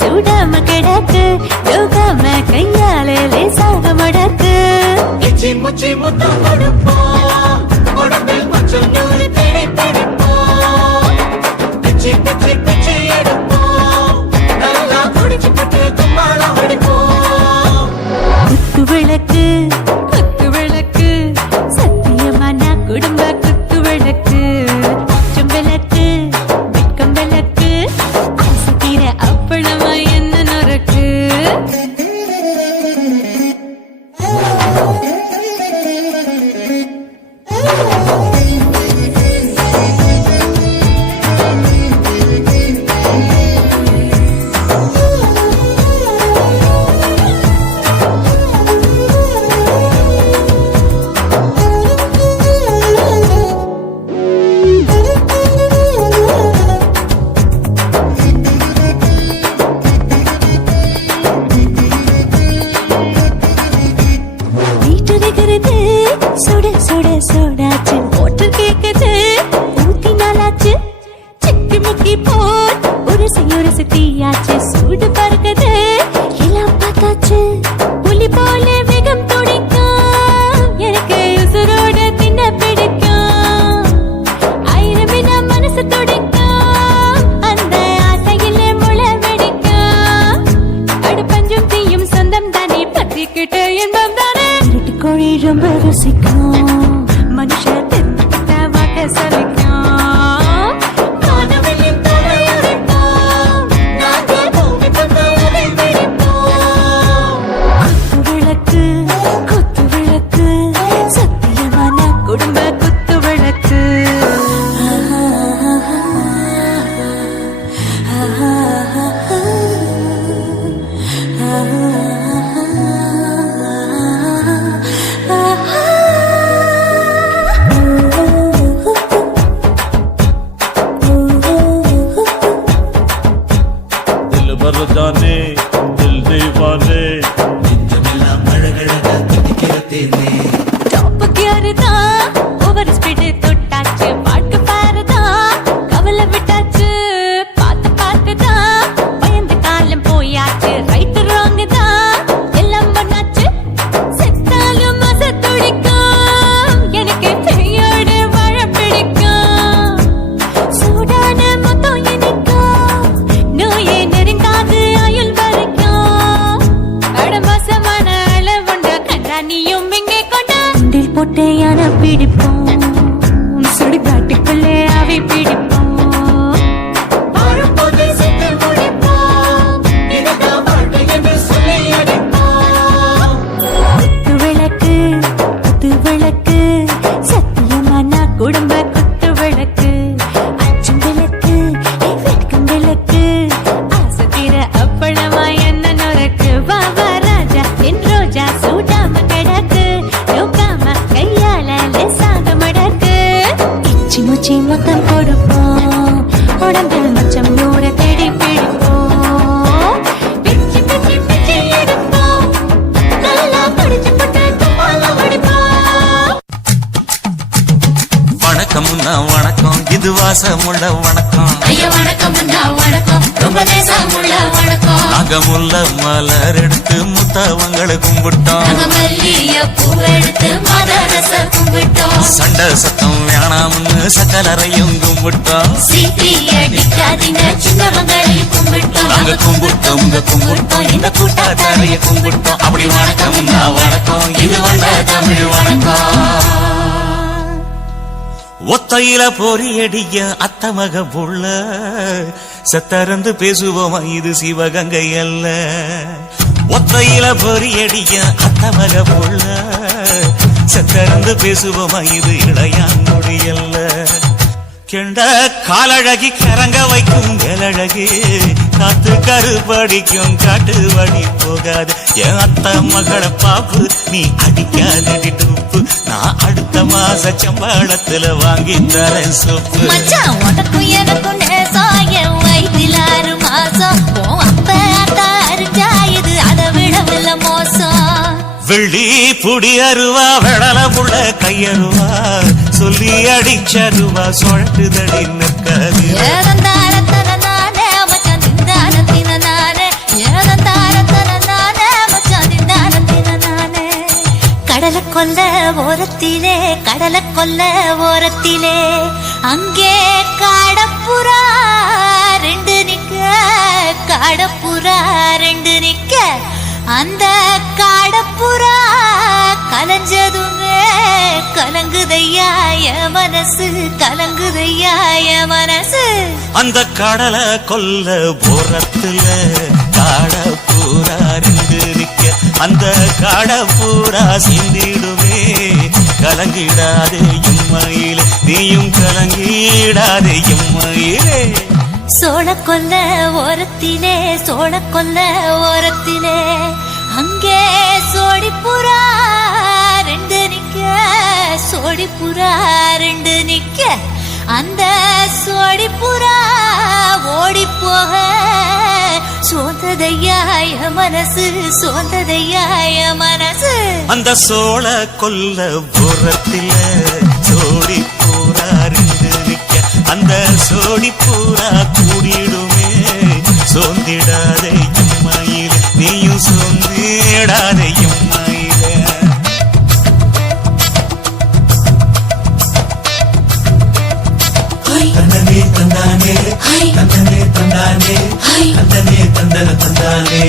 சூடாம கிடக்கு யோகாம கையாலே லேசாக மடக்கு இச்சி முச்சி முத்தம் கொடுப்போம் உடம்பில் கொஞ்சம் நூறு தேடி பிடிப்போம் பிச்சி பிச்சி பிச்சி எடுப்போம் நல்லா குடிச்சு பட்டு கும்பாலம் அடிப்போம் குத்து விளக்கு குத்து விளக்கு சத்தியமான குடும்ப குத்து விளக்கு விளக்கு வெட்கம் விளக்கு ஆசை தீர அப்பளமா என்ன நொறுக்கு சுட சுட சுடாச்சு மோட்டர் கேக்குது ஊத்தி நாளாச்சு சிக்கி முக்கி போல் ஒரு தீயாச்சு சூடு பறக்குது எல்லாம் பார்த்தாச்சு புலி போல வேகம் துடிக்கும் எனக்கு உசுரோட தின்ன பிடிக்கும் ஆயிரம் வினா மனசு துடிக்கும் அந்த ஆசையிலே முளை வெடிக்கும் அடு பஞ்சும் தீயும் சொந்தம் தானே பத்திக்கிட்டு என்பம் தானே கோழி ரொம்ப ருசிக்கும் மனுஷ தெத்த வாக்க சலிக்கும் காதவெளியும் தலையுரைப்போம் நாங்கள் பூமி பந்தவரை பிடிப்போம் குத்து விளக்கு சத்தியமான குடும்ப குத்து விளக்கு जाने दिल दीवाने டாப் கியர் தான் ஓவர் ஸ்பீட் தொட்டாச்சு பாட்டு பாருதான் கவலை விட்டாச்சு பார்த்து தான் பயந்து காலம் போயாச்சு ரைட் ராங் தான் எல்லாம் பண்ணாச்சு செத்தாலும் மச துடிக்கும் எனக்கு பெரியோடு வாழ பிடிக்கும் சூடான மொத்தம் எனக்கும் நோயே நெருங்காது ஆயுள் வரைக்கும் அடமோசமான அளவுண்ட கண்டா நீயும் இங்கே கொண்ட உண்டில் போட்டு யானை பிடிப்போம் சுடுகாட்டுக்குள்ளே அவை பிடிப்போம் குத்து விளக்கு சத்தியமான குடும்ப குத்து விளக்கு அச்சும் விளக்கு வெட்கம் விளக்கு ஆசை தீர அப்பளமா என்ன நொறுக்கு வா வா ராஜா என் ரோஜா சூடாம கிடக்கு யோகாம கையால லேசாக மடக்கு இச்சி முச்சி மொத்தம் கொடுப்போம் உடம்பில் மச்சம் நூற தேடி பிடிப்போம் பிச்சி பிச்சி பிச்சி எடுப்போம் நல்லா படிச்சு போட்டு கும்பாலம் அடிப்போம் வணக்கம்னா வணக்கம் இது வாசமுள்ள வணக்கம் ஐயா வணக்கம் வணக்கம் ரொம்ப தேசமுள்ள வணக்கம் நாங்க முல்ல மலர் எடுத்து முத்தவங்களை கும்பிட்டோம் நாங்க மல்லிய பூ எடுத்து மதரச கும்பிட்டோம் சண்டை சத்தம் வேணாம்னு சக்கலரையும் கும்பிட்டோம் சீட்டி அடிக்காதீங்க சின்னவங்களை கும்பிட்டோம் நாங்க கும்பிட்டோம் இந்த கூட்டாத்தாரைய கும்பிட்டோம் அப்படி வணக்கம்னா வணக்கம் இது வந்த தமிழ் வணக்கம் ஒத்தையில பொறியடிய அத்தமக புள்ள சத்தரந்து பேசுவோமா இது சிவகங்கை அல்ல ஒத்தையில பொறியடிய அத்தமக புள்ள செத்தறந்து பேசுவோமா இது இளையான் மொழியல்ல. கெண்ட காலழகி கரங்க வைக்கும் வேலழகி காத்து கருப்படிக்கும் காட்டு வழி போகாது. என் அத்த மகளை பாப்பு நீ அடிக்காதடி டூப்பு. நான் அடுத்த மாச சம்பளத்துல வாங்கி தரேன் சோப்பு. மச்சான் உனக்கும் எனக்கும் நேசம் என் வயிற்றில் 6 மாசம். உன் அத்தை அத்தா அறிஞ்சா இது அதை விடவில்ல மோசம். வெள்ளி புடி அருவா வெடல புள்ள கையருவா சொல்லி அடிச்சருவா சுழட்டுதடி நிற்காது. ஏதந்தாரத்தன நானே மச்சான் திண்டாரத்தின நானே. ஏதந்தாரத்தன நானே மச்சான் திண்டாரத்தின நானே. கடலை கொல்ல ஓரத்திலே கடலை கொல்ல ஓரத்திலே அங்கே காடப்புறா 2 நிக்க. காடப்புறா 2 நிக்க. அந்த காடப்புறா கலஞ்சதுமே கலங்குதையா என் மனசு. கலங்குதையா என் மனசு. அந்த கடலை கொல்ல போரத்துல காடப்பூரா 2 நிக்க. அந்த காடப்பூரா சிந்திடுமே கலங்கிடாதே எம்மையிலே. நீயும் கலங்கிடாதே எம்மையிலே. சோழக்கொல்ல ஓரத்திலே சோழக்கொல்ல ஓரத்திலே அங்கே சோடிப்புறா 2 நிக்க. சோடிப்புறா 2 நிக்க. அந்த சோடிப்புறா ஓடி போக சோந்ததையா என் மனசு. சோந்ததையா என் மனசு. அந்த சோழ கொல்ல புறத்தில சோடி பூரா 2 நிக்க. அந்த சோடி பூரா கூடிடுமே சோந்திடாதே எம்மையிலே. நீயும் சோந்திடாதே எம்மையிலே. தந்தனே தந்தானே தந்தனே தந்தானே தந்தனே தந்தன தந்தானே.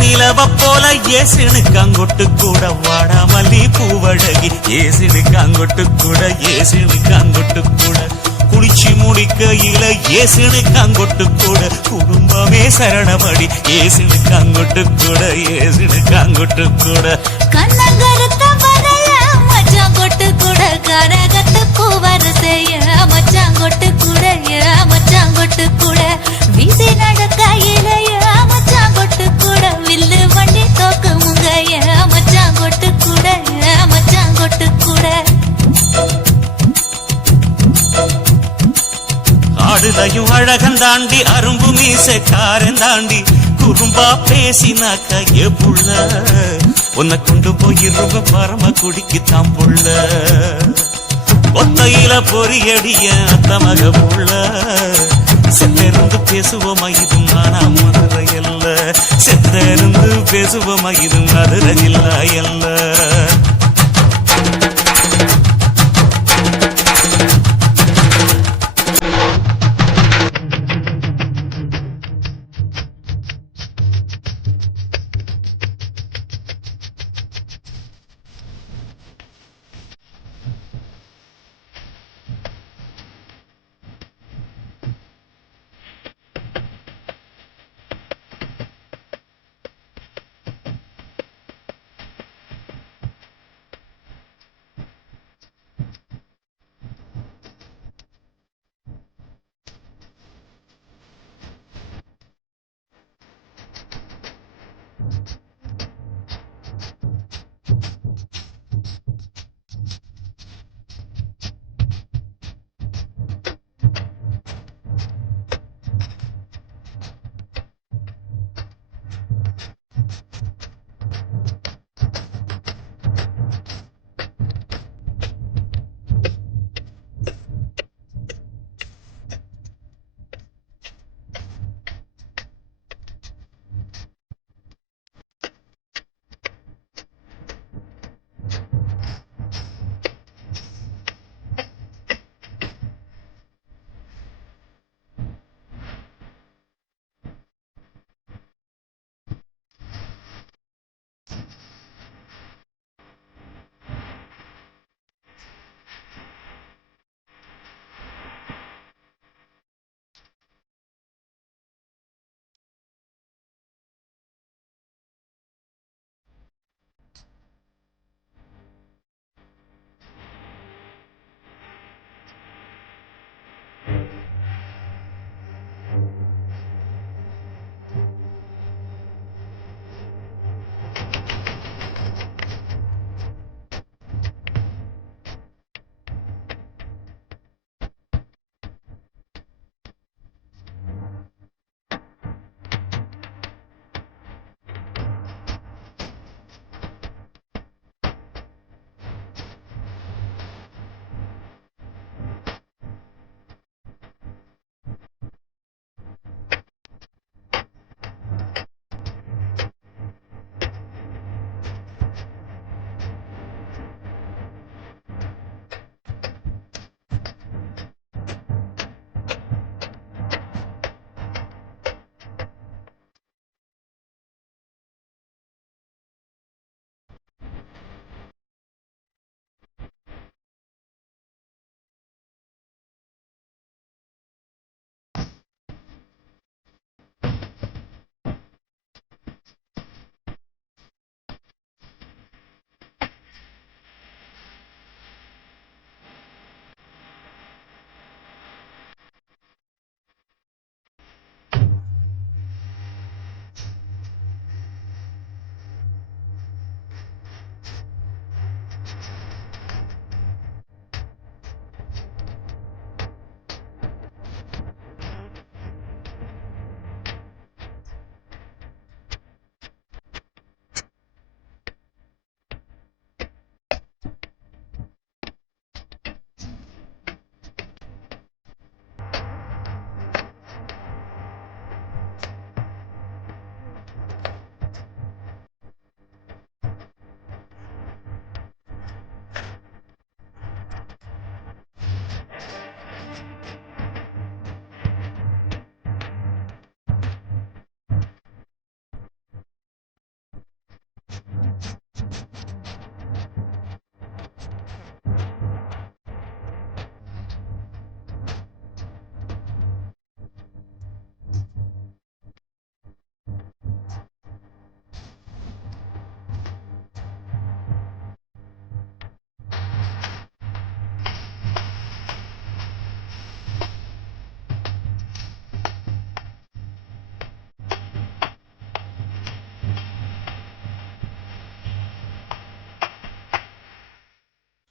நிலவ போல ஏசினுக்காங்கொட்டு கூட வாடாமல்லி பூவழகி. ஏசினுக்காங்கொட்டு கூட ஏசினுக்காங்கொட்டு கூட குளிச்சு முடிக்கையில ஏசினுக்காங்கொட்டு கூட குடும்பமே சரணமடி. ஏசினுக்காங்கொட்டு கூட ஏசினுக்காங்கொட்டு கூட கண்ணங்கருத்த வரைய மச்சாங்கொட்டு கூட கரகத்துக்கு வரிசைய மச்சாங்கொட்டு கூட மச்சாங்கொட்டு கூட வீசி நடக்கையிலைய மச்சாங்கொட்டு கூட வில்லு வண்டி தோக்குமுங்க மச்சாங்கொட்டு கூட மச்சாங்கொட்டு கூட. ஆடுதையும் அழகந்தாண்டி அரும்பு மீசக்காரன் தாண்டி குறும்பா பேசினாக்க ஏ புள்ள. உன்னை கொண்டு போயிருவ பரம குடிக்கு தாம் புள்ள. ஒத்தையில பொறியடிய அத்த மக புள்ள. செத்திருந்து பேசுவோமா இது மானா மதுரை அல்ல. செத்திருந்து பேசுவோமா இது மதுரை இல்ல.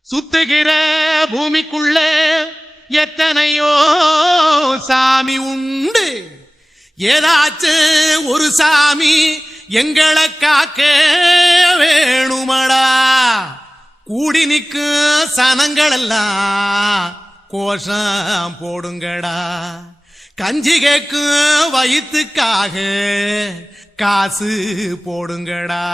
சுத்துகிற பூமிக்குள்ள எத்தனையோ சாமி உண்டு. ஏதாச்சும் ஒரு சாமி எங்களை காக்க வேணுமடா. கூடி நிற்கும் சனங்கள் எல்லாம் கோஷம் போடுங்கடா. கஞ்சி கேக்கும் வயிற்றுக்காக காசு போடுங்கடா.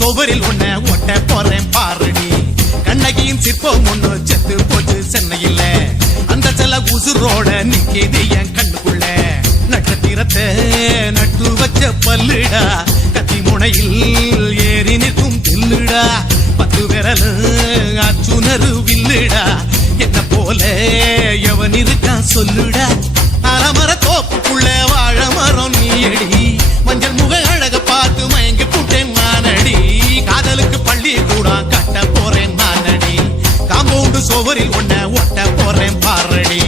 சோவரில் உன்ன ஒட்ட போறேன் பாரடி. கண்ணகியின் சிற்பம் ஒண்ணு செத்து போச்சு சென்னையில். அந்த செல உசுரோட நிக்கிது என் கண்ணுக்குள்ள. நட்சத்திரத்தை நட்டு வச்ச பல்லுடா. கத்தி முனையில் ஏறி நிற்கும் தில்லுடா. 10 விரல் அச்சுணரு வில்லுடா. என்ன போல எவன் இருக்கான் சொல்லுடா. அலமர தோப்புக்குள்ள வாழ மரம் நீயடி. மஞ்சள் முக அழக பார்த்து மயங்கி புட்டேன் நானடி. காதலுக்கு பள்ளி கூட கட்ட போறேன் நானடி. காம்பவுண்டு சோவரில் ஒன்ன ஒட்ட போறேன் பாரடி.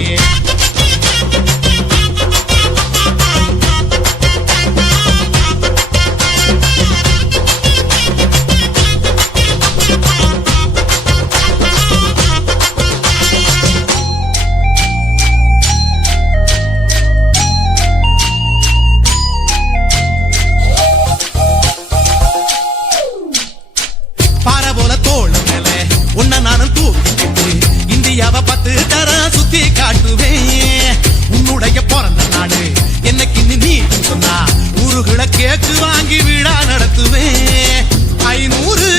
இந்தியாவை 10 தரம் சுத்தி காட்டுவேன். உன்னுடைய பிறந்த நாடு என்னைக்கு நீ சொன்னா ஊருகளை கேக்கு வாங்கி விழா நடத்துவேன். 500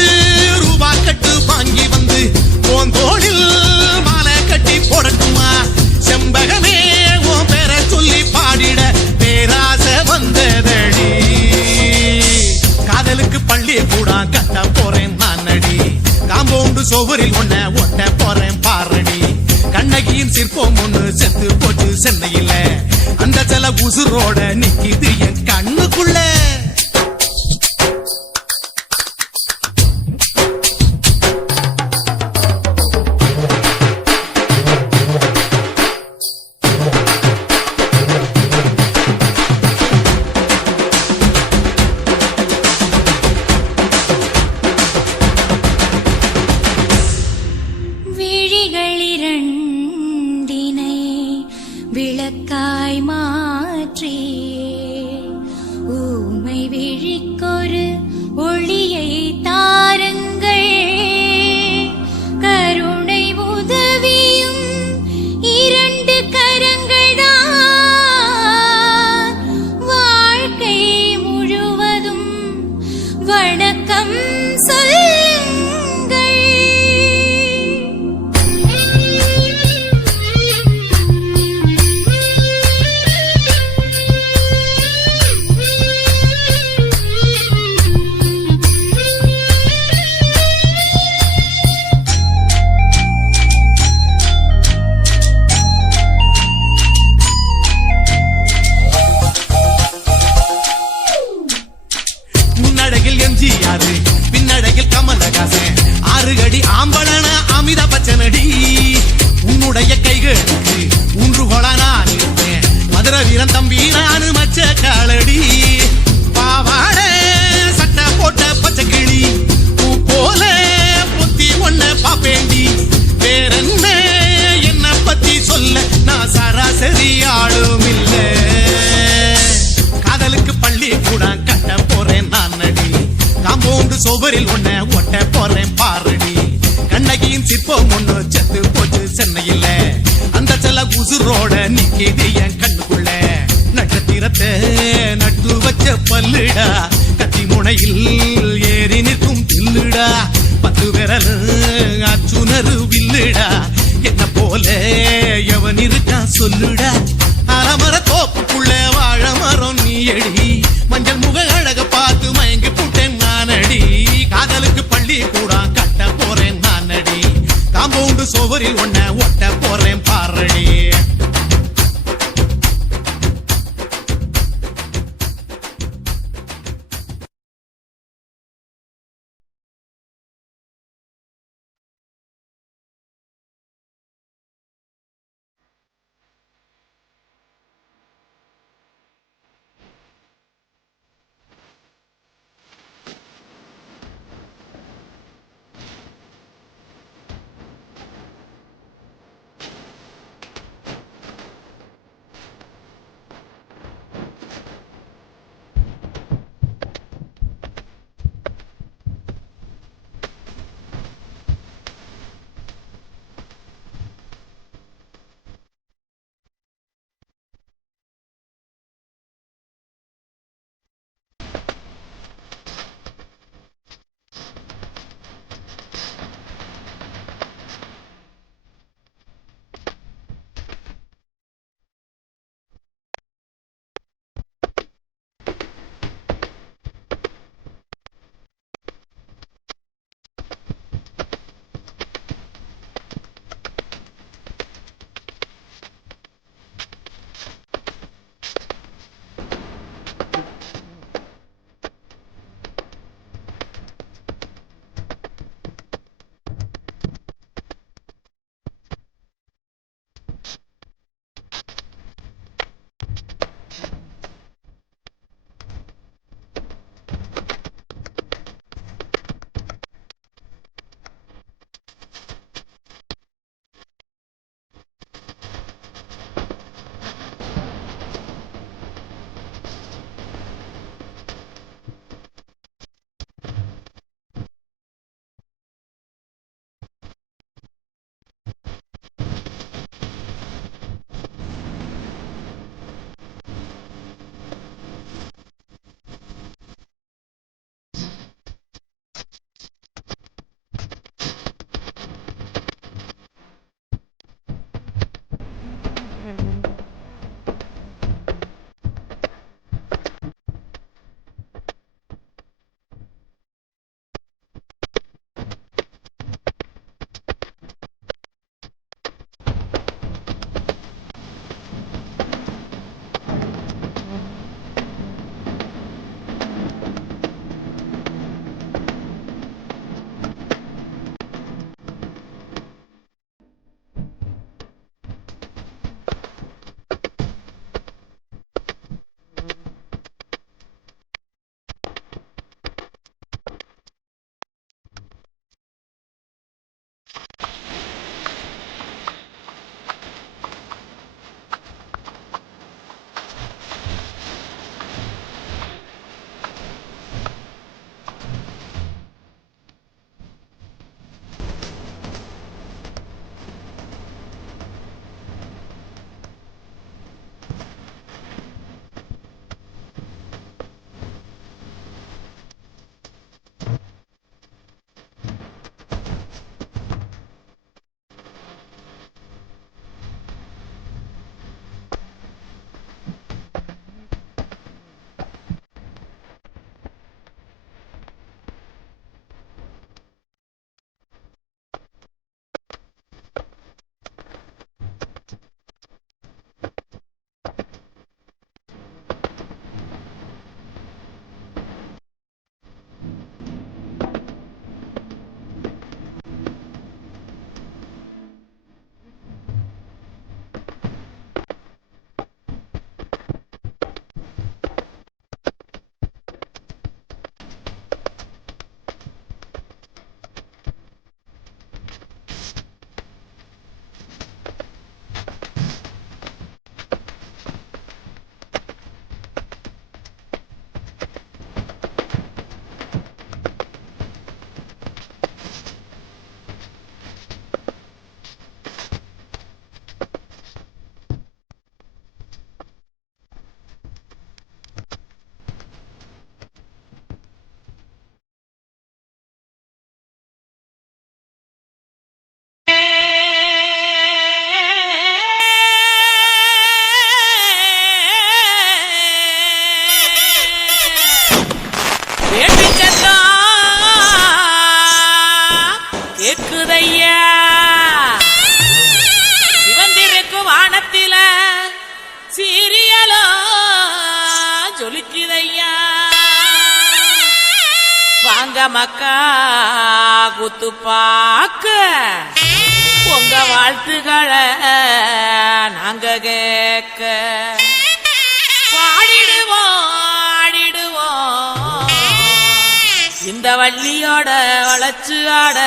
ரூபாய் கட்டு வாங்கி வந்து போந்தோளில் மாலை கட்டி போடட்டுமா. செம்பகமே உன் பேரை சொல்லி பாடிட பேராசை வந்ததடி. காதலுக்கு பள்ளி கூட கட்ட போறேன் நானடி. காம்பவுண்டு சோவரில் ஒன்ன ஒட்ட போறேன் பாரடி. கண்ணகியின் சிற்பம் ஒண்ணு செத்து போச்சு சென்னையில். அந்த செல உசுரோட நிக்கிது என் கண்ணுக்குள்ள. விளக்காய் மாற்றி ஊமை விழிக்கொரு ஒளியை தாருங்கள். கருணை உதவியும் 2 கரங்கள் தான். வாழ்க்கை முழுவதும் வணக்கம் சொல்லுங்கள். பின்னழகில் கமலஹாசன் 6 அடி ஆம்பளன அமிதா பச்சனடி. உன்னுடைய கைகளுக்கு ஊன்றுகோல நான் இருப்பேன். மதுரை வீரன் தம்பி நானு மச்ச காலடி. பாவாட சட்டை போட்ட பச்சை கிளி பூ போல பொத்தி ஒன்ன பாப்பேண்டி. வேறென்ன என்ன பத்தி சொல்ல நான் சராசரி ஆளும் இல்ல. காதலுக்கு பள்ளி கூட கட்ட போறேன் நானடி. காம்பவுண்டு சோவரில் ஒன்ன ஒட்ட போறேன் பாரடி. கண்ணகியின் சிற்பம் ஒண்ணு செத்து போச்சு சென்னையில். அந்த செல உசுரோட நிக்கிது என் கண்ணுக்குள்ள. நட்சத்திரத்தை நட்டு வச்ச பல்லுடா. கத்தி முனையில் ஏறி நிற்கும் தில்லுடா. 10 விரல் அச்சுணரு வில்லுடா. என்ன போல எவன் இருக்கான் சொல்லுடா. அலமர தோப்புக்குள்ள வாழ மரம் நீயடி. மஞ்சள் முக அழக பார்த்து மயங்கி புட்டேன் நானடி. காதலுக்கு பள்ளி மக்கா குத்து பாக்க உங்க வாழ்த்துக்களை நாங்க கேட்க பாடிடுவோம் ஆடிடுவோம் இந்த வள்ளியோட வளச்சு ஆட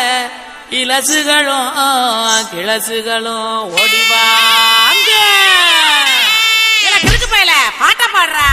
இலசுகளும் கிளசுகளும் ஓடிவாங்க கிறுக்கு பையல பாட்ட பாடுறா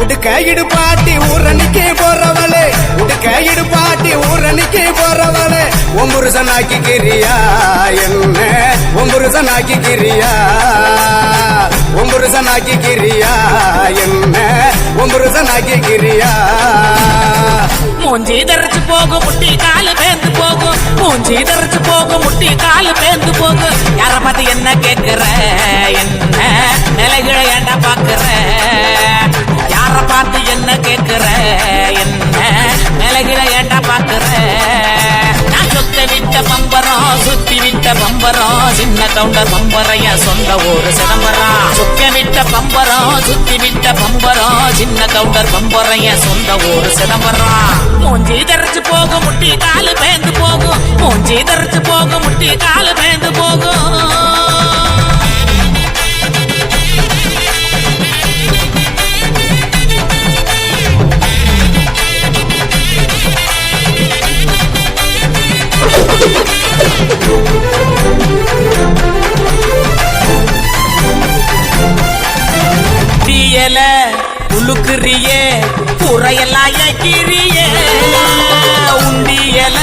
உடுக்கையிடு பாட்டி ஊரணிக்கு போறவளே உடுக்கையிடு பாட்டி ஊரணிக்கு போறவளே ஒம்புருசனாக்கி கிரியா என்ன ஒம்புருசனாக்கி கிரியா ஒம்புருசனாக்கி கிரியா என்ன ஒம்புருசனாக்கி கிரியா மூஞ்சி தரைச்சு போகும் முட்டி காலு பேந்து போகும் மூஞ்சி தரைச்சு போகும் முட்டி காலு பேந்து போகும் யார பார்த்து என்ன கேக்குற என்ன நிலைகளை ஏண்டா பாக்குற யார பார்த்து என்ன கேக்குற என்ன நிலைகளை ஏண்டா பாக்குற நான் சொத்த விட்ட பம்பரம் சுத்தி விட்ட பம்பரம் சின்ன கவுண்டர் பம்பரைய சொந்த ஊரு சிதம்பரம் சொக்க விட்ட பம்பரம் சுத்தி விட்ட பம்பரம் சின்ன கவுண்டர் பம்பரைய சொந்த ஊரு சிதம்பரம் மூஞ்சி தரைச்சு போகும் முட்டி காலு பேந்து போகும் மூஞ்சி தரைச்சு போகும் முட்டி காலு பேந்து போகும் தீயல உழுக்குறியே குறையெல்லாம் ஏக்கிறியே உண்டியல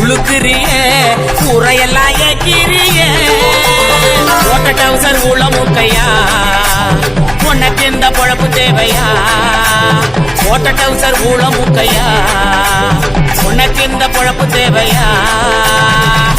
உழுக்குறியே குறையெல்லாம் ஏக்கிறியே ஓட்ட டவுசர் உள்ள முக்கையா உனக்கு இந்த பொழப்பு தேவையா ஓட்ட டவுசர் ஊழ முக்கையா உனக்கு இந்த பொழப்பு தேவையா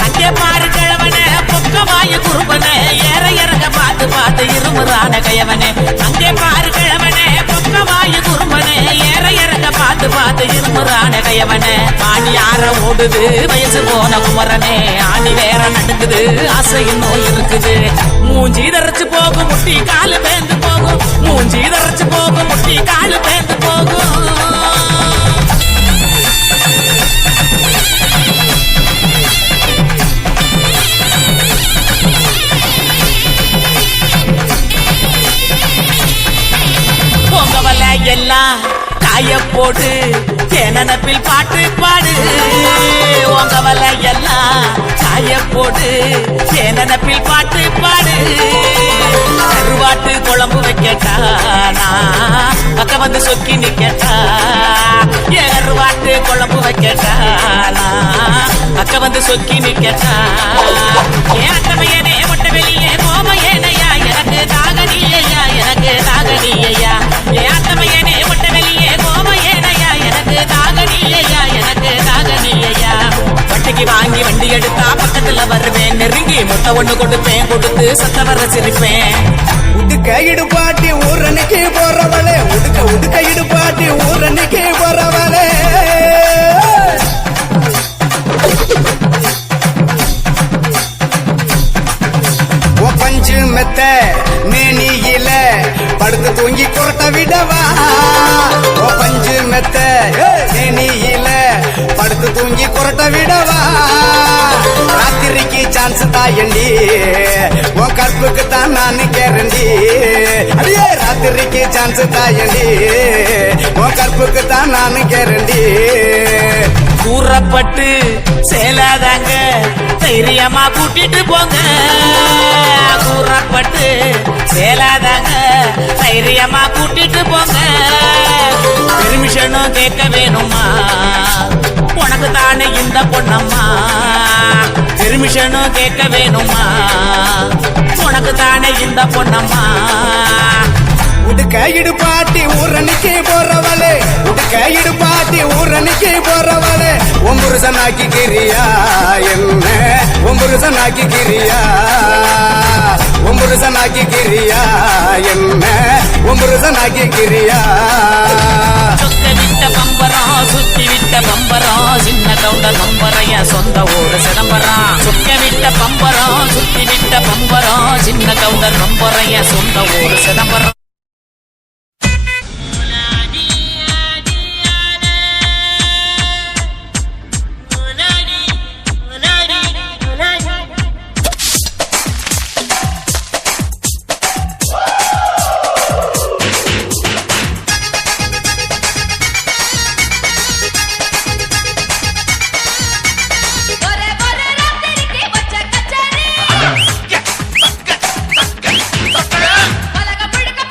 அங்கே பாரு கிழவனே பொக்கமாய குறும்பனே ஏற இறங்க பார்த்து பார்த்து இருமுறான கையவனே அங்கே பாரு கிழவனே பொக்கமாய குறும்பனே ஏற இறங்க பார்த்து பார்த்து இருமுறான கையவனே ஆணி யார ஓடுது வயசு போன குமரனே ஆணி வேற நடக்குது ஆசை இன்னும் இருக்குது மூஞ்சி தரைச்சு போகும் முட்டி காலு பேந்து போகும் மூஞ்சி தரைச்சு போகும் முட்டி காலு பேந்து போகும் பொங்கவல எல்லாம் காய போடு தேனப்பில் பாட்டு பாடு உங்கவல எல்லாம் காய போடு தேனப்பில் பாட்டு பாடு கருவாட்டு குழம்பு வைக்கட்டா நான் பக்கம் வந்து சொக்கி நிக்கட்டா கருவாட்டு குழம்பு வைக்கட்டா நான் பக்கம் வந்து சொக்கி நிக்கட்டா ஏன் அட்டமையனே மொட்டை வெளியே கோமையேனையா எனக்கு தாகனியா எனக்கு தாகனியா ஏன் அட்டமையனே மொட்டை வெளியே கோமையேனையா எனக்கு தாகனியா எனக்கு தாகனியா வண்டிக்கு வாங்கி வண்டி எடுத்தா பக்கத்துல வருவேன் நெருங்கி முட்டை ஒண்ணு கொடுப்பேன் கொடுத்து சத்த வர சிரிப்பேன் உடுக்கையிடு பாட்டி ஊரணிக்கு போறவளே உடுக்கையிடு பாட்டி ஊரணிக்கு போறவளே பஞ்சு மெத்த மேனியில படுத்து தூங்கி கொரட்ட விடவா பஞ்சு மெத்த மேனியில படுத்து தூங்கி கொரட்ட விடவா ராத்திரிக்கு சான்ஸ் தாயண்டி உன் கற்புக்கு தான் நான் கேரண்டி அடியே ராத்திரிக்கு சான்ஸ் தாயண்டி உன் கற்புக்கு தான் நான் கேரண்டி கூறப்பட்டு சேலாதாங்க தைரியமா கூட்டிட்டு போங்க கூறப்பட்டு சேலாதாங்க தைரியமா கூட்டிட்டு போங்க பெர்மிஷனும் கேட்க வேணுமா உனக்கு தானே இந்த பொண்ணம்மா பெர்மிஷனும் கேட்க வேணுமா உனக்கு தானே இந்த பொண்ணம்மா உடுக்கையிடு பாட்டி ஊரணிக்கு போறவளே உடுக்கையிடு பாட்டி ஊரணிக்கு போறவளே ஒம்புருசனாக்கி கிரியா என்ன ஒம்புருசனாக்கி கிரியா ஒம்புருசனாக்கி கிரியா என்ன ஒம்பருசன் ஆக்கிக்கிறியா சொக்க விட்ட பம்பரம் சுத்தி விட்ட பம்பரம் சின்ன கவுண்டர் பம்பரைய சொந்த ஊரு சிதம்பரம் சொக்க விட்ட பம்பரம் சுத்தி விட்ட பம்பரம் சின்ன கவுண்டர் பம்பரைய சொந்த ஊரு சிதம்பரம் பலக புழுக்க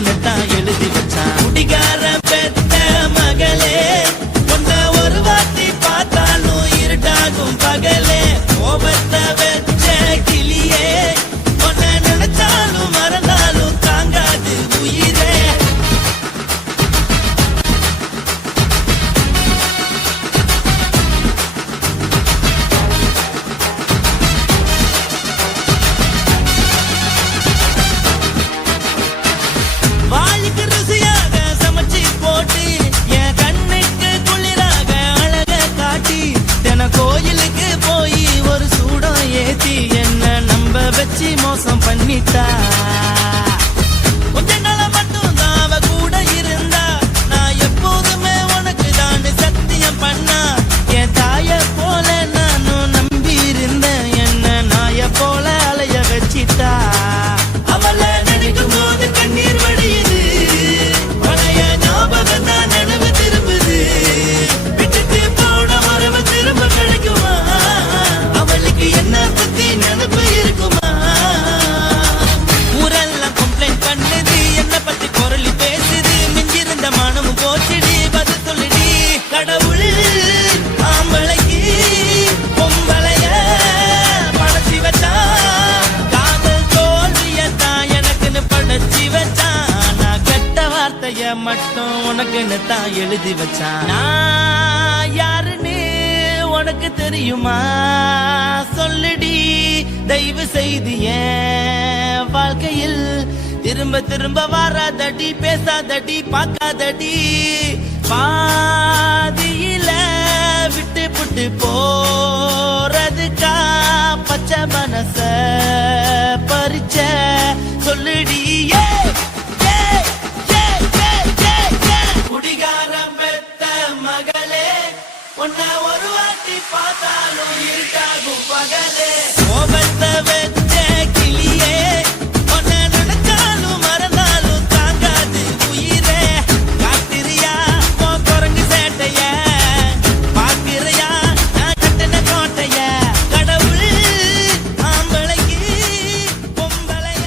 உனக்குன்னு தான் எழுதி வச்சான். குடிகார பெத்த மகளே உன்னை ஒரு வாட்டி பார்த்தாலும் இருட்டாகும் பகலே. கோபத்தை வச்ச கிளியே உன்னை நினைச்சாலும் மறந்தாலும் தாங்காது உயிரே. வாளுக்கு ருசியாக சமைச்சு போட்டு என் கண்ணுக்கு குளிராக அழக காட்டி தின கோயிலுக்கு போய் ஒரு சூடம் ஏத்தி என்ன நம்ப வச்சு மோசம் பண்ணிட்டா. கொஞ்ச நாள மட்டும் தான் அவ கூட இருந்தா நான் எப்போதுமே உனக்கு தான் சத்தியம் பண்ணா. என் தாய போல நானும் நம்பி இருந்தேன் என்ன நாய போல அலைய வச்சிட்டா. அவளை நினைக்கும் போது கண்ணீர் வடியுது பழைய ஞாபகம் தான் நினைவு திரும்புது. விட்டுட்டு போன மரபு திரும்ப கிடைக்குமா அவளுக்கு என்ன பத்தி நினைப்பு இருக்குமா. ஊரெல்லாம் கம்ப்ளைண்ட் பண்ணுது என்ன பத்தி குரலி பேசுது. மிஞ்சிருந்த மானமும் போச்சுடி பதில் சொல்லுடி. கடவுள் ஆம்பளைக்கு பொம்பளைய படைச்சி வச்சா. காதல் தோல்வியத்தான் எனக்குன்னு படைச்சி வச்சான். நான் கெட்ட வார்த்தைய மட்டும் உனக்குன்னு தான் எழுதி வச்சான். நான் யாருன்னு உனக்கு தெரியுமா சொல்லுடி. தயவு செய்து என் வாழ்க்கையில் திரும்ப திரும்ப வராதடி பேசாதடி பார்க்காதடி. பாதியில விட்டு புட்டு போறதுக்கா பச்சை மனச பறிச்ச சொல்லுடி. குடிகாரம் பெத்த மகளே உன்னை ஒரு வாட்டி பார்த்தாலும் இருட்டாகும் பகலே. கோபத்தை வச்ச கிளியே உன்னை நினைச்சாலும் மறந்தாலும் தாங்காது உயிரே. காத்திரியா உன் குரங்கு சேட்டைய பார்க்கிறையா நான் கட்டின கோட்டைய. கடவுள் ஆம்பளைக்கு பொம்பளைய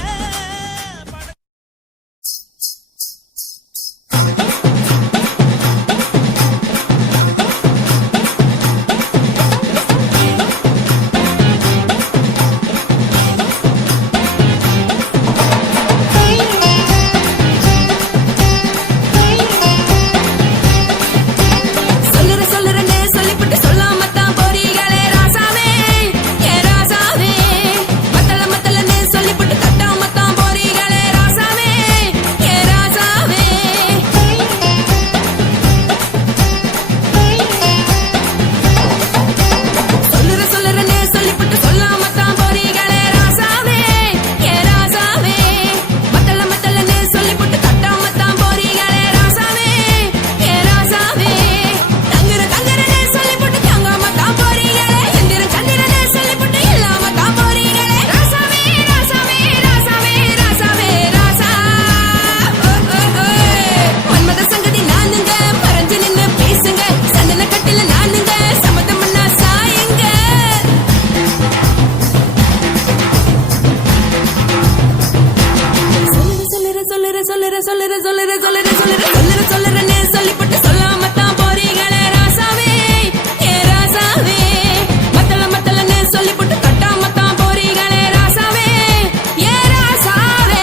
சொல்லுறனே சொல்லிப்புட்டு சொல்லாமத்தான் போறீங்களே ராசாவே ஏ ராசாவே. மத்தலனே சொல்லிப்புட்டு தட்டாமத்தான் போறீங்களே ராசாவே ஏ ராசாவே. சொல்லுறனே சொல்லிப்புட்டு சொல்லாமத்தான் போறீங்களே ராசாவே ஏ ராசாவே. மத்தலனே சொல்லிப்புட்டு தட்டாமத்தான் போறீங்களே ராசாவே ஏ ராசாவே. தங்குறனே சொல்லிப்புட்டு தங்காமத்தான் போறீங்களே. சந்திரனே சொல்லிப்புட்டு இல்லாமத்தான் போறீங்களே ராசாவே ராசாவே ராசாவே ராசாவே ராசா. மன்மத சங்கதி நானுங்க மறைஞ்சு நின்னு பேசுங்க. சந்தன கட்டில நானுங்க சம்மதம்னா சாயுங்க. சொல்லுறனே சொல்லிப்புட்டு சொல்லாமத்தான் போறீங்களே ராசாவே ஏ ராசாவே. மத்தலனே சொல்லிப்புட்டு கட்டாமத்தான் போறீங்களே ராசாவே ஏ ராசாவே.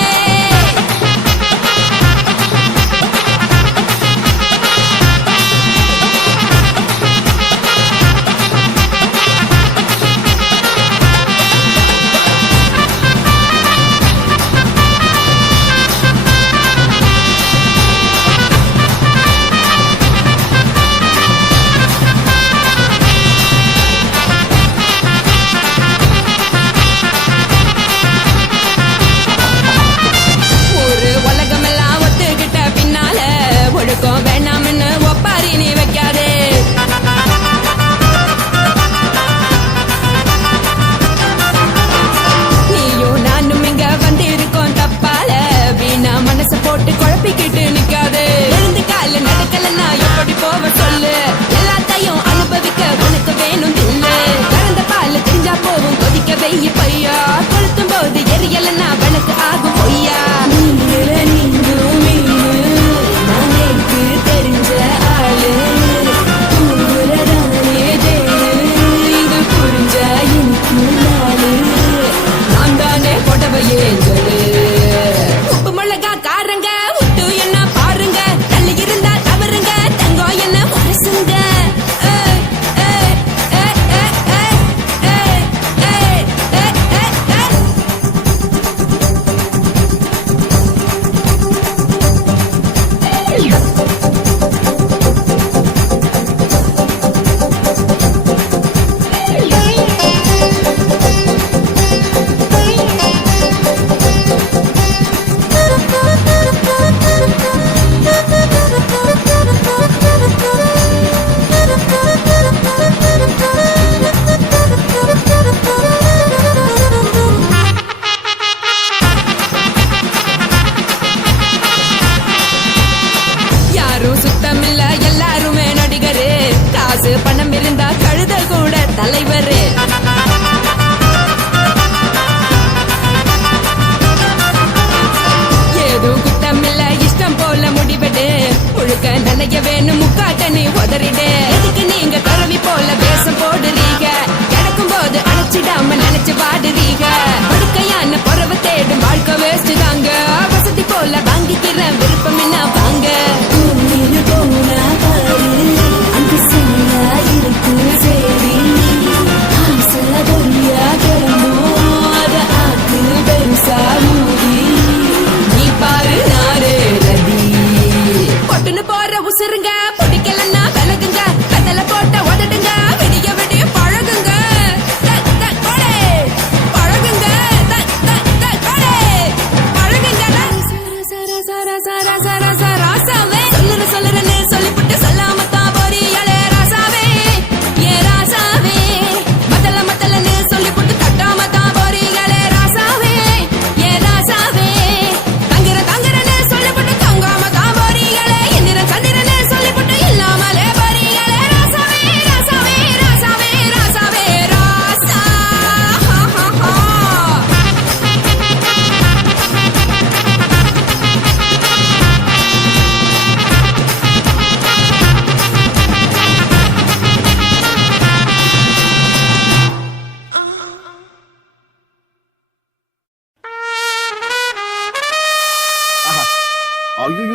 ஐயோ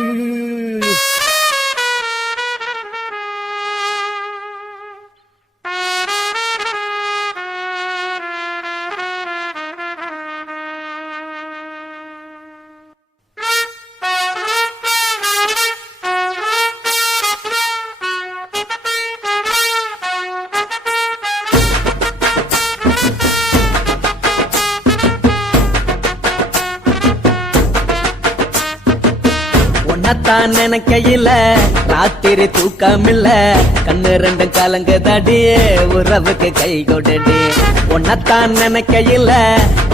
உன்னத்தான் நினைக்கையில ராத்திரி தூக்கமில்ல கண்ணு ரெண்டும் கலங்குதடியே உறவுக்கு கை கொடுடி உன்னத்தான் நினைக்கையில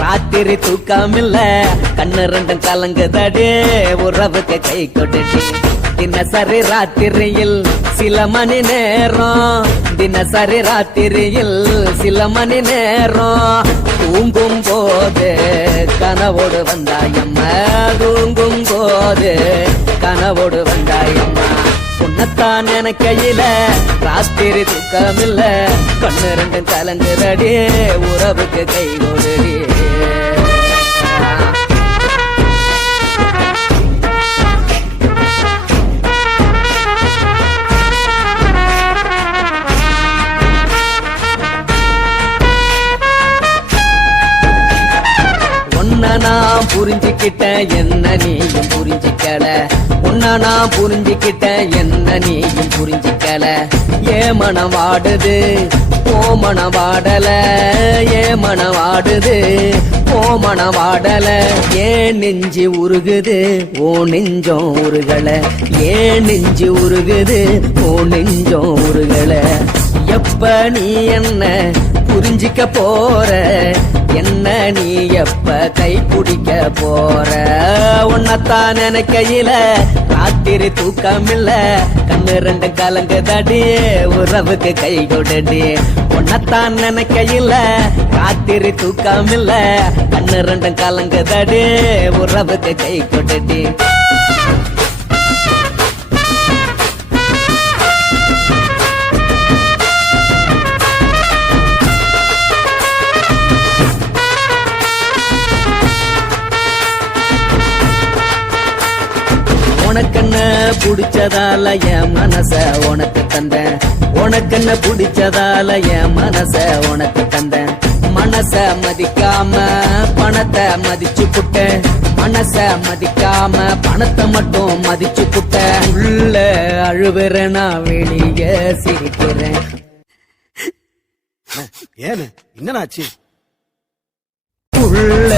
ராத்திரி தூக்கமில்ல கண்ணு ரெண்டும் கலங்குதடியே உறவுக்கு கை கொடுடி தினசரி ராத்திரியில் சில மணி நேரம் தினசரி ராத்திரியில் சில மணி நேரம் தூங்கும் போது கனவோடு வந்தாயம்மா தூங்கும் போது கனவோடு வந்தாயம்மா உன்னத்தான் நினைக்கையில ராத்திரி தூக்கமில்ல கண்ணு ரெண்டும் கலங்குதடி உறவுக்கு கை கொடுடி நான் புரிஞ்சுக்கிட்டேன் என்ன நீயும் புரிஞ்சிக்கல உன்ன நான் புரிஞ்சுக்கிட்டேன் என்ன நீயும் புரிஞ்சிக்கல ஏ மனம் வாடுது ஓ மனம் வாடல ஏ மனம் வாடுது ஓ மனம் வாடல ஏன் நெஞ்சு உருகுது ஓ நெஞ்சம் உருகல ஏன் நெஞ்சு உருகுது ஓ நெஞ்சம் உருகல எப்ப நீ என்ன புரிஞ்சிக்க போற என்ன நீ எப்ப கை பிடிக்க போற உன்னத்தான் நினைக்கையில ராத்திரி தூக்கமில்ல கண்ணு ரெண்டு கலங்குதடி உறவுக்கு கை கொடுடி உன்னத்தான் நினைக்கையில ராத்திரி தூக்கமில்ல கண்ணு ரெண்டும் கலங்குதடி உறவுக்கு கை கொடுடி உனக்கென்ன பிடிச்சதால என் மனச உனக்கு தந்தேன் உனக்கென்ன பிடிச்சதால என் மனச உனக்கு தந்தேன் மனச மதிக்காம பணத்தை மதிச்சு புட்டேன் மனச மதிக்காம பணத்தை மட்டும் மதிச்சு புட்டேன் உள்ள அழுவுறேன் நான் வெளியே சிரிக்கிறேன் ஏன்னு என்னடாச்சு உள்ள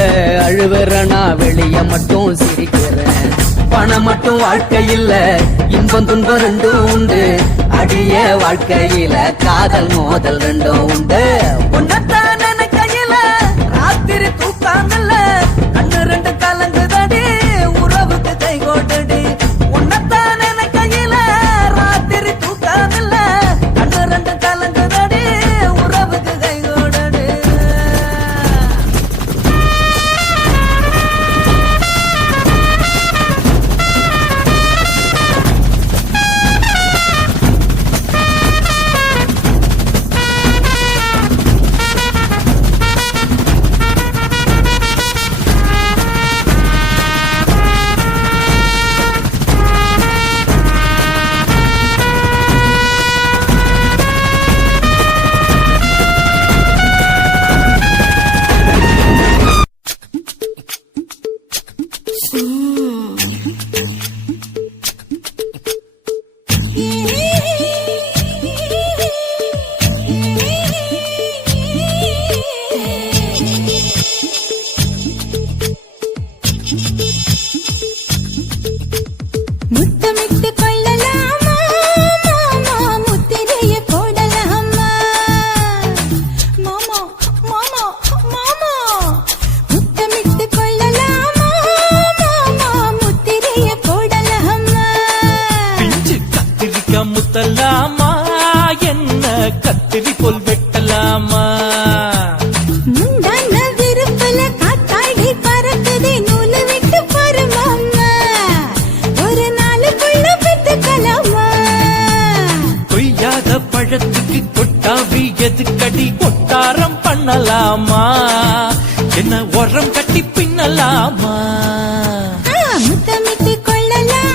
அழுவுறேன் நான் வெளிய மட்டும் சிரிக்கிறேன் பணம் மட்டும் வாழ்க்கையில இன்பம் துன்பம் ரெண்டும் உண்டு அடிய வாழ்க்கையில காதல் மோதல் ரெண்டும் உண்டு உன்னத்தான் நினைக்கையில ராத்திரி தூக்காமல்ல கண்ணு ரெண்டு கலங்குதடி உறவுக்கு கை கோட்டடி உன்னத்தான் நினைக்கையில ராத்திரி தூக்காமல்ல கண்ணு ரெண்டு கலங்குதடி உறவுக்கு கை கோட்டடி முத்தமிட்டு கொள்ளலாமா மாமா முத்திரைய போடலாமா மாமா மாமா மாமா முத்தமிட்டு கொள்ளலாமா மாமா முத்திரைய போடலாமா பிஞ்சு கத்திரிக்கா முத்தலாமா என்ன கத்திரி போல் வெட்டலாமா முந்தான விருப்பல காத்தாடி பறக்குதே நூலு விட்டு பருமாமா ஒரு நாளுக்குள்ள பெத்துக்கலாமா கொய்யாத பழத்துக்கு கொட்டாவி எதுக்கடி கொட்டாரம் பண்ணலாமா என்ன உரம் கட்டி பின்னலாமா முத்தமிட்டு கொள்ளலாம்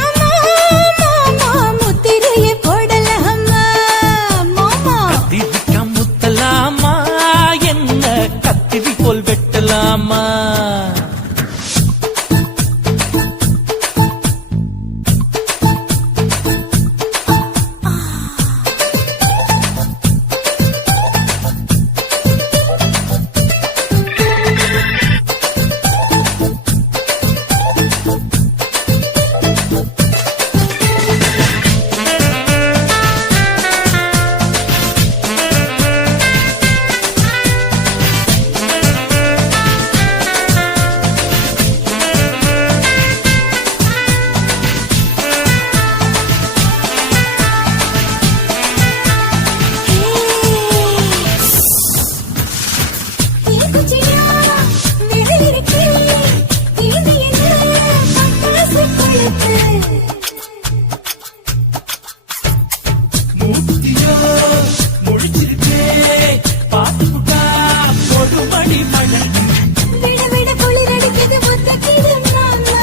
விட விட குளிர் அடிக்குது முத்தக்கிடு மாமா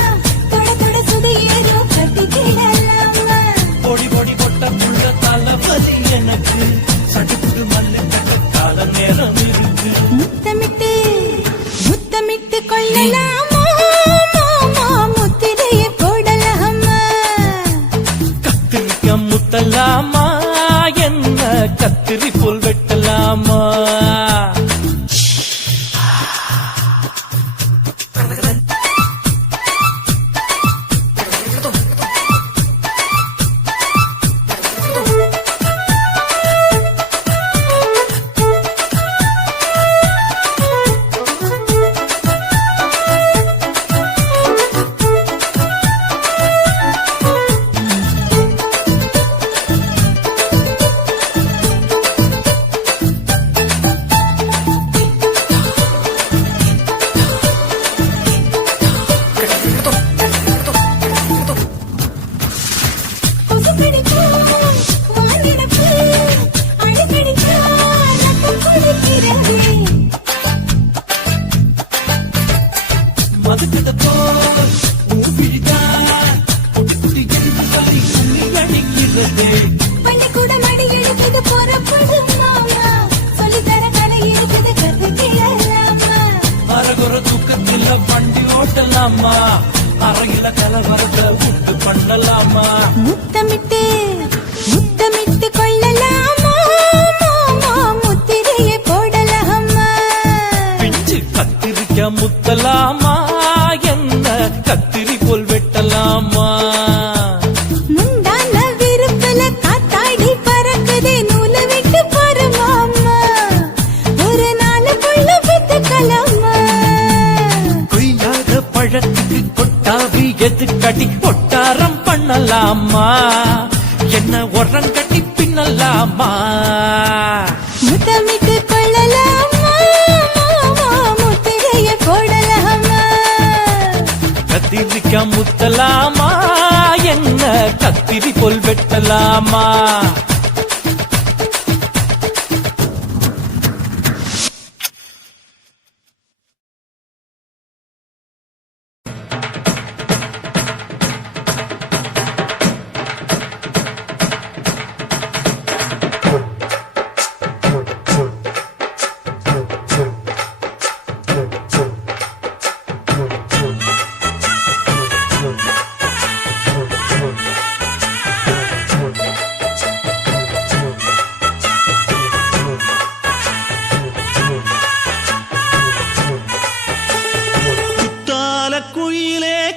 தொட தொட சுதி ஏதோ கட்டிக்கிடலாமா பொடி பொடி பொட்ட புள்ள தலைவலி எனக்கு சடுக்கு மல்லு கட்டு கால நேரம் இருக்கு முத்தமிட்டு முத்தமிட்டு கொள்ளலாமா மாமா முத்திரையை போடலாமா கத்திரிக்க முத்தலாமா என்ன கத்திரி புல் வெட்டலாமா கொசு பிடிக்கும் வானிடப்பு அடிக்கடிக்கா ரத்தம் குடிக்கிறதே மதுக்கிட்ட போல் ஊபிழிதான் குட்டி குட்டி என்று சொல்லி உண்ணி அடிக்கிறதே பள்ளிக்கூடம் அடி எடுக்குது புறப்படும் மாமா சொல்லித்தர கலை இருக்குது கத்துக்கிடலாமா அரகுற தூக்கத்தில் வண்டி ஓட்டலாமா அறையில கலவரத்தை உண்டு பண்ணலாமா முத்தமிட்டு முத்தமிட்டு கொள்ளலாமா மாமா முத்திரையை போடலாமா பிஞ்சு கத்திரிக்க முத்தலாமா என்ன கத்திரி போல் வெட்டலாமா முந்தான விருப்பல காத்தாடி பறக்குதே நூலை விட்டு போற மாமா ஒரு நாளுக்குள்ள வித்துக்கலாமா கொய்யாத பழத்துக்கு கொட்டாவி எதுக்கடி ஒட்டாரம் பண்ணலாமா என்ன உரங்கட்டி பின்னலாமா முத்தமிட்டு கொள்ளலாமா மாமா முத்திரையை போடலாமா கத்திரிக்க முத்தலாமா என்ன கத்திரி போல் வெட்டலாமா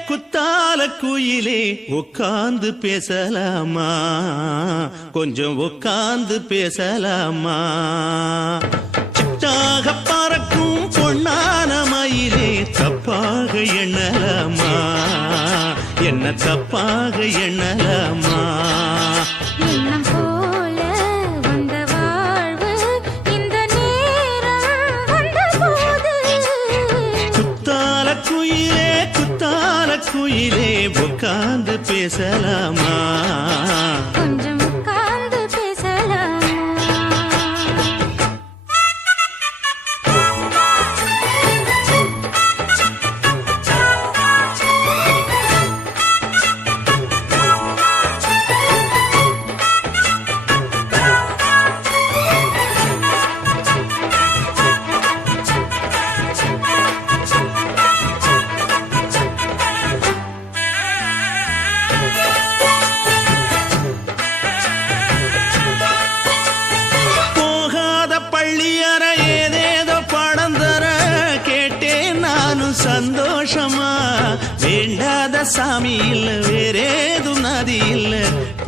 குத்தால குயிலே உட்கார்ந்து பேசலாமா கொஞ்சம் உட்கார்ந்து பேசலாமா சிட்டாக பறக்கும் பொன்னான மயிலே தப்பாக எண்ணலாமா என்ன தப்பாக எண்ணலாமா எண்ணம் போல வந்த வாழ்வு இந்த நேரம் வந்தபோது குத்தால குயிலே உட்கார்ந்து பேசலாமா கொஞ்சம் உட்கார்ந்து பேசலாமா சந்தோஷமா வேண்டாத சாமி இல்ல வேறேது நதி இல்ல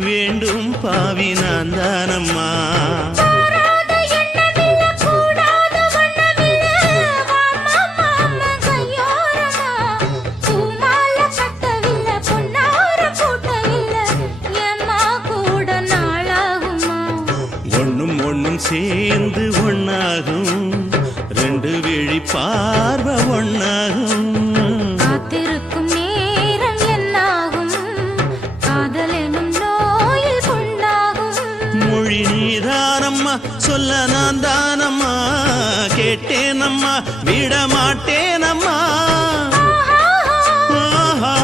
வேண்டும் பாவி நான் தானம்மா ஒண்ணும் ஒண்ணும் சேர்ந்து ஒண்ணாகும் ரெண்டு விழி பார்வை ஒண்ணாகும் காத்திருக்கும் நேரம் என்னாகும் சொல்ல நான் தானம்மா கேட்டேனம்மா விட மாட்டேனம்மா ஆஹா.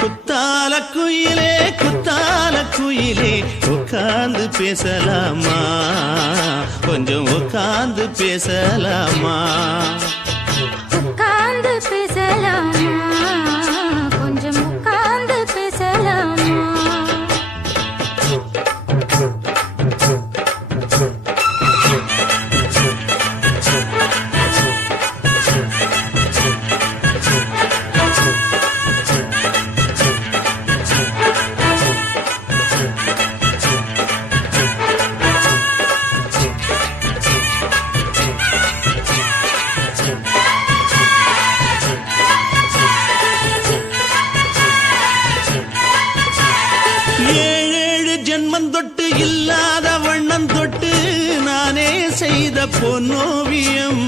குத்தால குயிலே குத்தால குயிலே உட்கார்ந்து பேசலாமா கொஞ்சம் உட்கார்ந்து பேசலாமா உட்கார்ந்து பேசலாமா கொஞ்சம் உட்கார்ந்து பேசலாமா ஏழேழு ஜென்மம் தொட்டு இல்லாத வண்ணம் தொட்டு நானே செய்த பொன்னோவியம்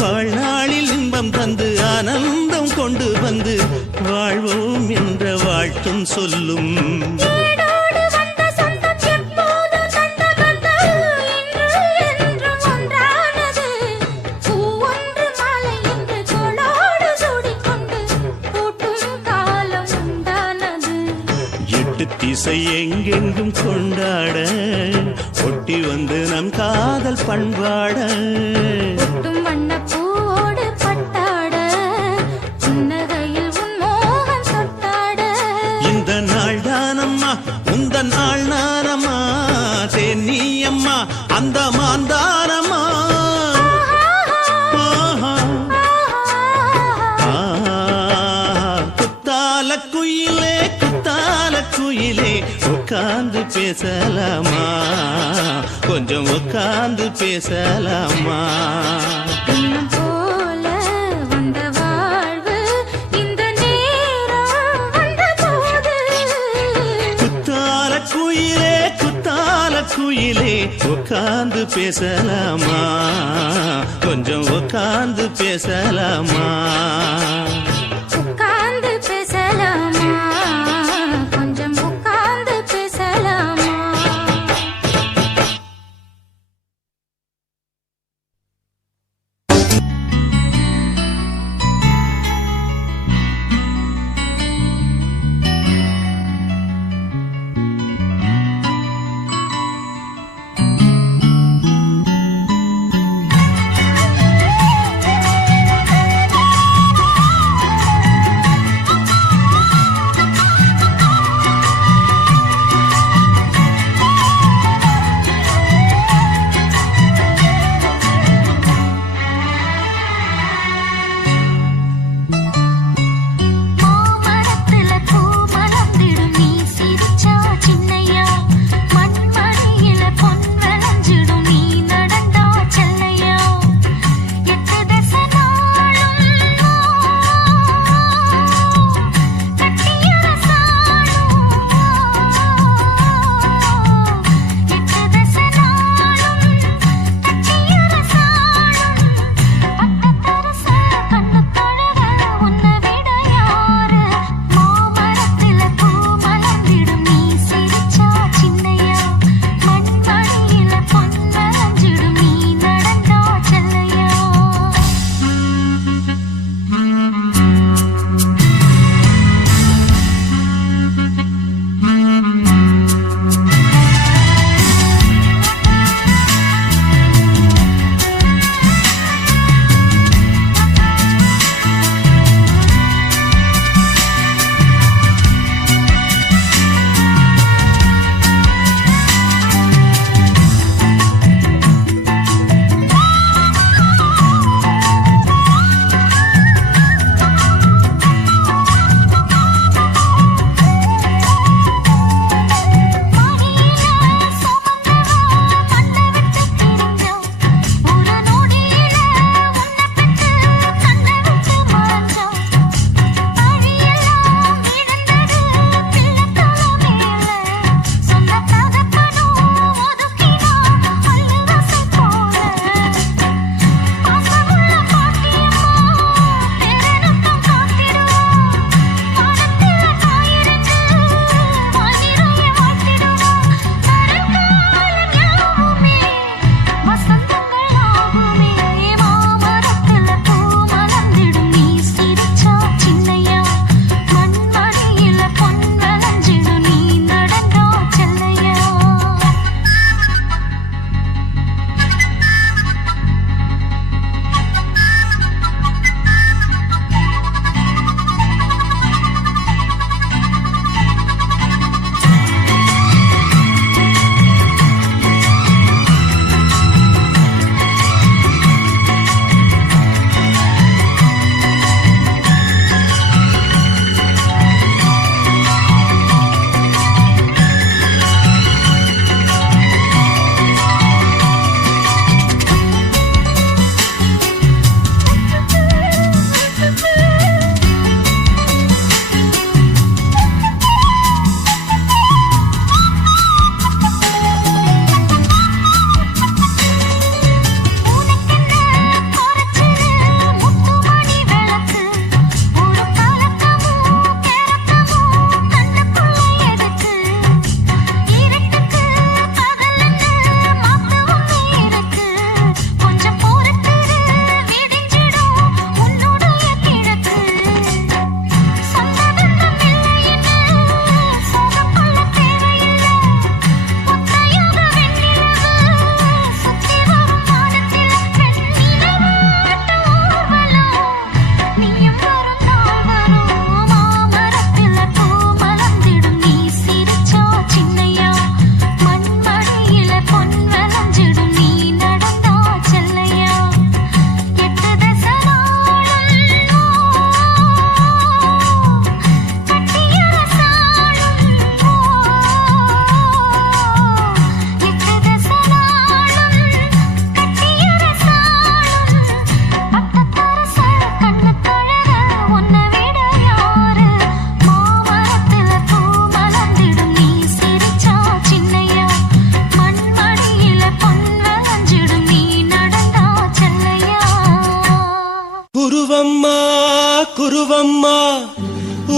வாழ்நாளில் இன்பம் தந்து ஆனந்தம் கொண்டு வந்து வாழ்வோம் என்ற வாழ்த்தும் சொல்லும் ஏடோடு வந்த சொந்தம் எப்போதும் தந்த பந்தம் இன்று என்றும் ஒன்றானது பூ ஒன்று மாலை என்று தோளோடு சூடிக்கொண்டு பூட்டும் காலம் உண்டானது எட்டு திசை எங்கெங்கும் கொண்டாட ஒட்டி வந்து நம் காதல் பண்பாட ஒட்டும் வண்ண பூவோடு பட்டாட புன்னகையில் உன் மோகம் தொட்டாட இந்த நாள் தானம்மா உந்த நாள் நானம்மா தென்னியம்மா அந்த மாந்தானம்மா ஆஹா. குத்தால குயிலே குத்தால குயிலே உட்கார்ந்து பேசலாமா கொஞ்சம் உட்கார்ந்து பேசலாமா இன்னும் போல வந்த வாழ்வு இந்த நேரம் வந்த போது குத்தால குயிலே குத்தால குயிலே உட்கார்ந்து பேசலாமா கொஞ்சம் உட்கார்ந்து பேசலாமா உட்கார்ந்து பேசலாமா கொஞ்சம் உட்கார்ந்து பேசலாமா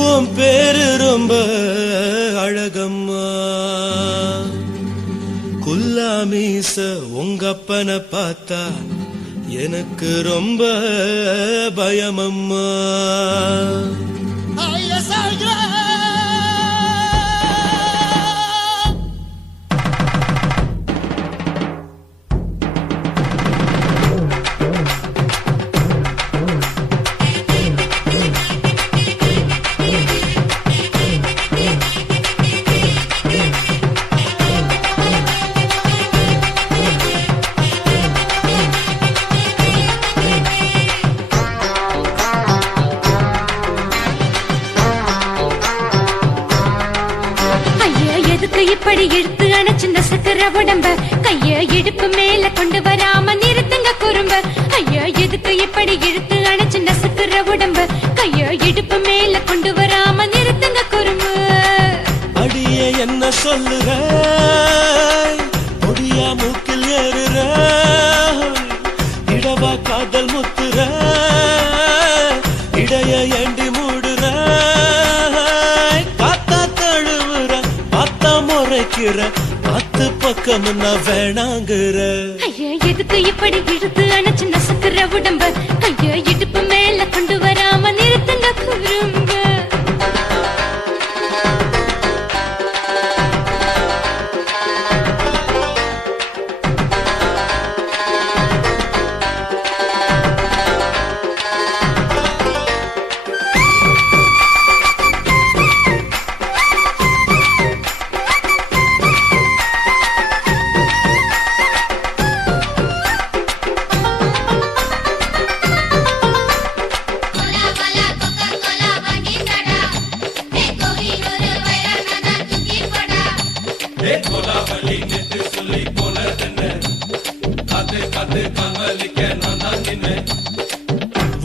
உன் பேரு ரொம்ப அழகம்மா குல்லாமீச உங்கப்பனை பார்த்தா எனக்கு ரொம்ப பயமம்மா இப்படி எடுத்து அணைச்சு நசுக்கிற உடம்ப கைய இடுப்பு மேல கொண்டு வராம நிறுத்துங்க குறும்ப ஐயா எதுக்கு இப்படி எடுத்து அணைச்சு நசுக்கிற உடம்ப கைய இடுப்பு மேல கொண்டு வராம நிறுத்துங்க குறும்பு அடியே என்ன சொல்லுற பொடியா மூக்கில் ஏறுற இடவா காதல் முத்துற இடைய ஏண்டி மூடுற காத்தா தழுவுற பார்த்தா முறைக்கிற பத்து பக்கம் நான் வேணாங்குற ஐயா எதுக்கு இப்படி இழுத்து அணைச்சு நசுக்கிற உடம்ப கைய இடுப்பு மேல கொண்டு வராம நிறுத்துங்க குறும்ப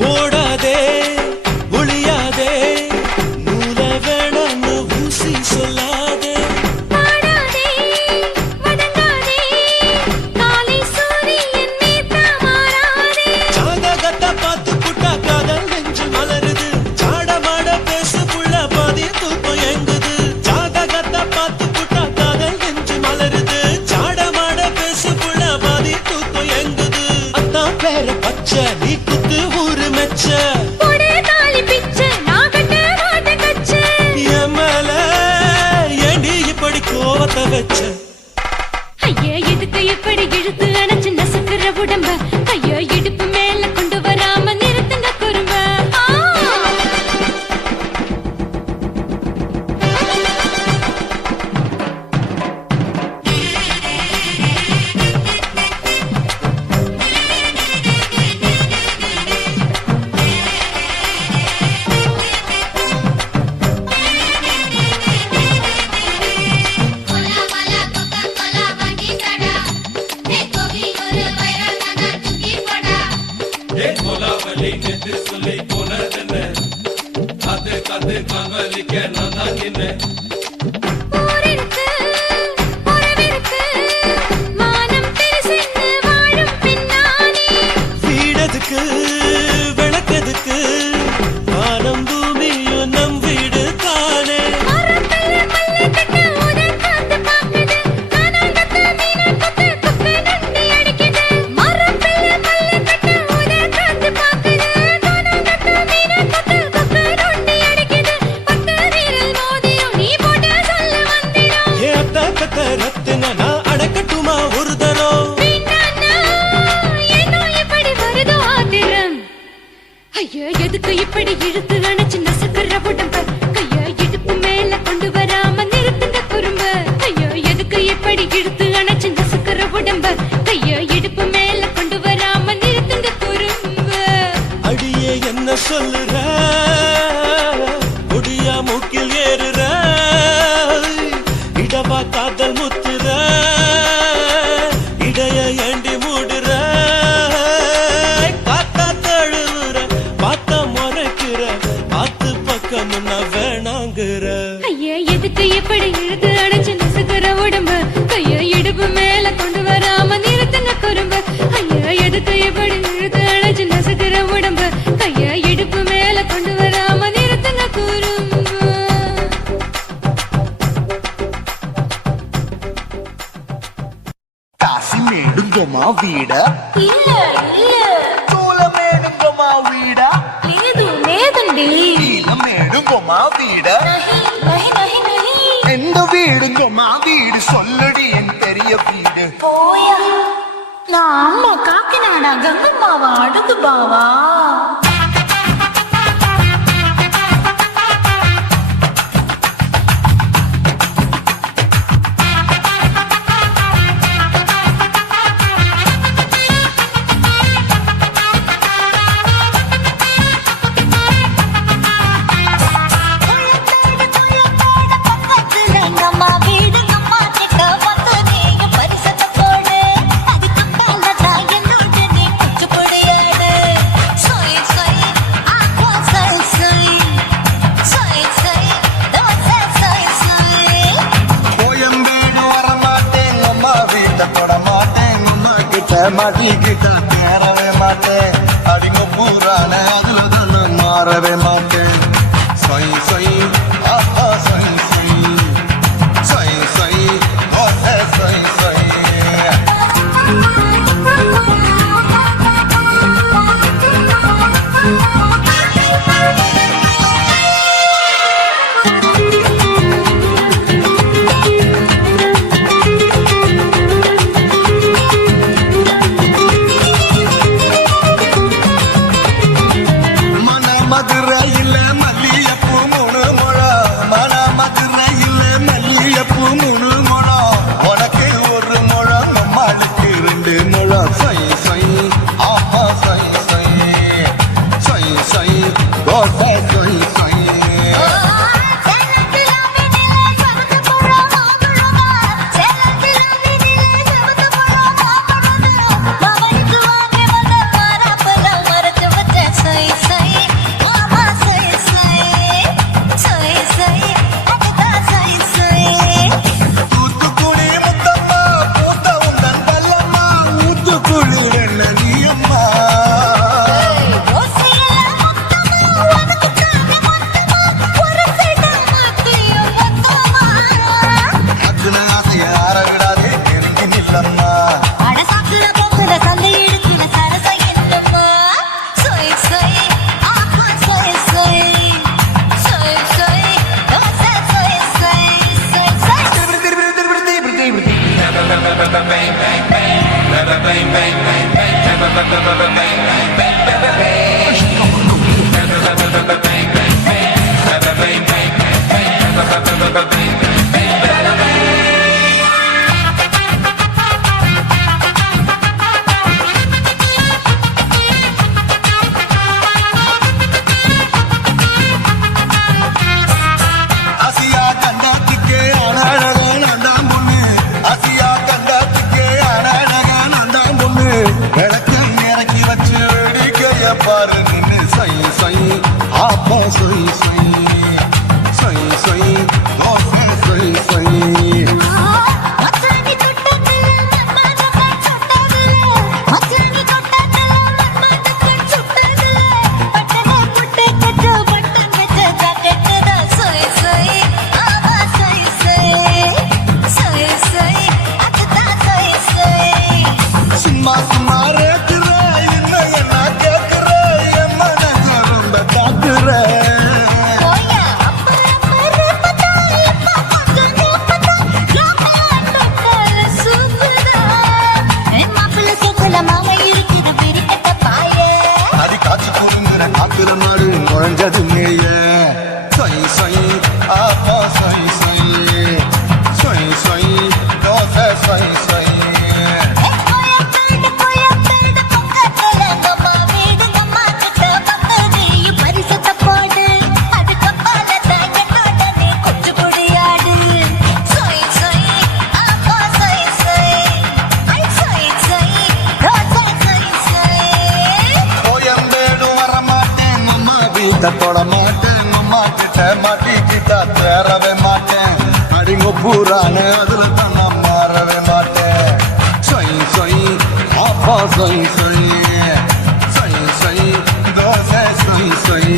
ஓடாதே ஒளியாதே நூல வேணான்னு ஊசி சொல்லாதே ஜாதகத்தை பார்த்து புட்டா காதல் நெஞ்சு மலருது சாடமாட பேசு புள்ள பாதி தூக்கம் எங்குது ஜாதகத்தை பார்த்து புட்டா காதல் நெஞ்சு மலருது சாடமாட பேசு புள்ள பாதி தூக்கம் எங்குது அத்தான் பேர பச்சை நீ குத்து ஊரு மெச்ச ஏண்டி இப்படி கோவத்தை வச்ச ஐயா எதுக்கு இப்படி இழுத்து அணைச்சு நசுக்கிற உடம்ப கைய இடுப்பு மேல கொண்டு வராம நிறுத்துங்க குறும்ப வீடதுக்கு விளக்கதுக்கு வானம் பூமியும் நம் வீடு தானே ரத்தின நான் அடக்கட்டுமா ஒரு தரம் ஐயா எதுக்கு இப்படி இழுத்து அணைச்சு நசுக்கிற உடம்ப கைய இடுப்பு மேல கொண்டு வராம நிறுத்துங்க குறும்ப ஐயா எதுக்கு இப்படி இழுத்து அணைச்சு நசுக்கிற உடம்ப கைய இடுப்பு மேல கொண்டு வராம நிறுத்துங்க குறும்ப அடியே என்ன சொல்லுற முடியா மூக்கில் ஏறுற இடவா காதல் முத்துற இடைய ஏண்டி மூடுற காத்தா தழுவுற பார்த்த முறைக்கிற பார்த்து பக்கம் நான் வேணாங்குற ஐயா எதுக்கு இப்படி இழுத்து அணைச்சு நசுக்கிற உடம்ப கைய இடுப்பு மேல கொண்டு வராம நிறுத்துங்க குறும்ப ஐயா எதுக்கு இப்படி இழுத்து அணைச்சு நசுக்கிற உடம்ப கைய இடுப்பு மேல கொண்டு வராம நிறுத்துங்க குறும்ப మేడుంగమ్మా వీడ இல்ல இல்ல తూల మేడుంగమ్మా వీడ లేదు లేదండి నీల మేడుంగమ్మా వీడ நஹி நஹி நஹி எந்த வீடுங்கம்மா வீடு சொல்லடி என் பெரிய வீடு போயா நான் அம்மா காக்கினாடா கங்கம்மாவா அடுத்து பாவா கோயம்பேடு வரமாட்டேன் அம்மா வீட்டை தொட மாட்டேன் அம்மா கிட்ட மாட்டிக்கிட்ட தேரவே மாட்டேன் அடிங்க பூரான அதுல தானே மாறவே மாட்டேன் சொய் சொய் ஆஹா சொய் சொய் சொய் சொய் ஓஹே சொய் சொய் மதுரையில் மல்லியப்பூ 3 முழம் மன மதுரையில் மல்லியப்பூ 3 முழம் உனக்கு 1 முழம் நம்மளுக்கு 2 முழம் சொய் சொய் ஆஹா சொய் சொய் சொய் சொய் கோட்டை சொய் சொய் தூத்துக்குடி முத்தம்மா பூத்த உந்தன் பல்லம்மா ஊத்துக்குழி வெண்ண நீயம்மா அக்குன ஆசைய ஆற விடாதே தெரிஞ்சு நில்லம்மா ஆசியா கண்டத்துக்கே அழகே நண்டாம் பொண்ணு ஆசியா கண்டத்துக்கே அழகே நண்டாம் பொண்ணு விளக்க இறக்கி வச்சு வேடிக்கைய பாரு நின்று சொய் சொய் ஆப்பா சொய் சொய் சொய் சொய் ஓஹே சொய் சொய் சும்மா சும்மா ரேக்குற இன்னும் என்ன கேக்குற என் மனச ரொம்ப காக்குற அது காய்ச்சி கூறுங்கிற காக்குற மாடு நுழைஞ்சது மேய சொய் சொய் ஆப்பா சொய் சொய் சொய் சொய் தோசை சொய் சொய் கோயம்பேடு வரமாட்டேன் அம்மா வீட்டை தொட மாட்டேன் அம்மா கிட்ட மாட்டிக்கிட்ட தேரவே மாட்டேன் அடிங்க பூரான அதுல தான் நான் மாறவே மாட்டேன் சொய் சொய் ஆப்பா சொய் சொய் சொய் சொய் தோசை சொய் சொய்